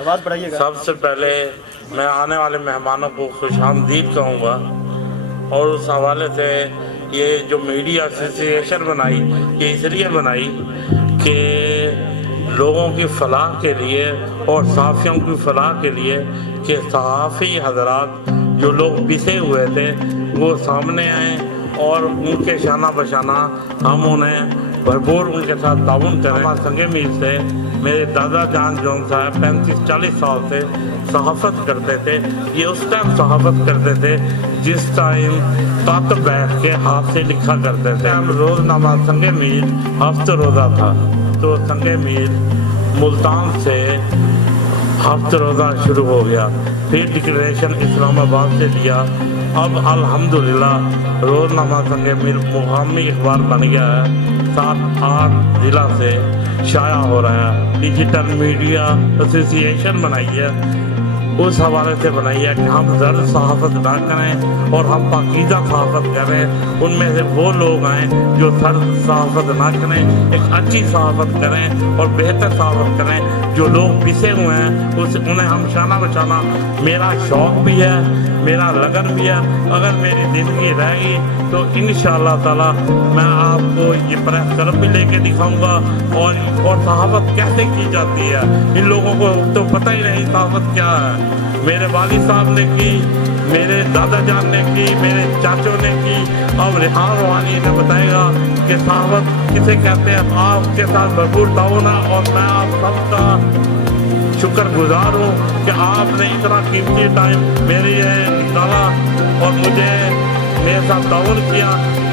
آواز بڑھائیے گا۔ سب سے پہلے میں آنے والے مہمانوں کو خوش آمدید کہوں گا، اور اس حوالے سے یہ جو میڈیا ایسوسیشن بنائی یہ اس لیے بنائی کہ لوگوں کی فلاح کے لیے اور صحافیوں کی فلاح کے لیے کہ صحافی حضرات جو لوگ پسے ہوئے تھے وہ سامنے آئیں اور ان کے شانہ بشانہ ہم انہیں بھرپور ان کے ساتھ تعاون کریں۔ سنگ میر سے میرے دادا جان جون صاحب 35-40 سال سے صحافت کرتے تھے۔ یہ اس ٹائم صحافت کرتے تھے جس ٹائم تحت بیٹھ کے ہاتھ سے لکھا کرتے تھے۔ ہم روزنامہ سنگ میر ہفت روزہ تھا، تو سنگ میر ملتان سے ہفت روزہ شروع ہو گیا، پھر ڈکلیریشن اسلام آباد سے لیا۔ اب الحمدللہ روزنامہ سنگ میر مقامی اخبار بن گیا ہے، 7-8 ضلع سے شائع ہو رہا ہے۔ ڈیجیٹل میڈیا ایسوسیشن بنائی ہے، اس حوالے سے بنائی ہے کہ ہم زرد صحافت نہ کریں اور ہم پاکیزہ صحافت کریں۔ ان میں سے وہ لوگ آئیں جو زرد صحافت نہ کریں، ایک اچھی صحافت کریں اور بہتر صحافت کریں۔ جو لوگ پسے ہوئے ہیں انہیں ہم شانہ بشانہ، میرا شوق بھی ہے، میرا لگن بھی ہے، اگر میری زندگی رہے گی تو انشاءاللہ تعالی میں آپ کو یہ پریس کلب بھی لے کے دکھاؤں گا اور صحافت کیسے کی جاتی ہے۔ ان لوگوں کو تو پتہ ہی نہیں صحافت کیا ہے۔ میرے والد صاحب نے کی، میرے دادا جان نے کی، میرے چاچوں نے کی، اب ریحان روحانی نے بتائے گا کہ صحافت کسے کہتے ہیں۔ آپ کے ساتھ بھرپور تعاون ہے اور میں آپ سب کا شکر گزار ہوں کہ آپ نے اتنا قیمتی ٹائم میرے لیے نکالا اور مجھے میرے ساتھ تعاون کیا۔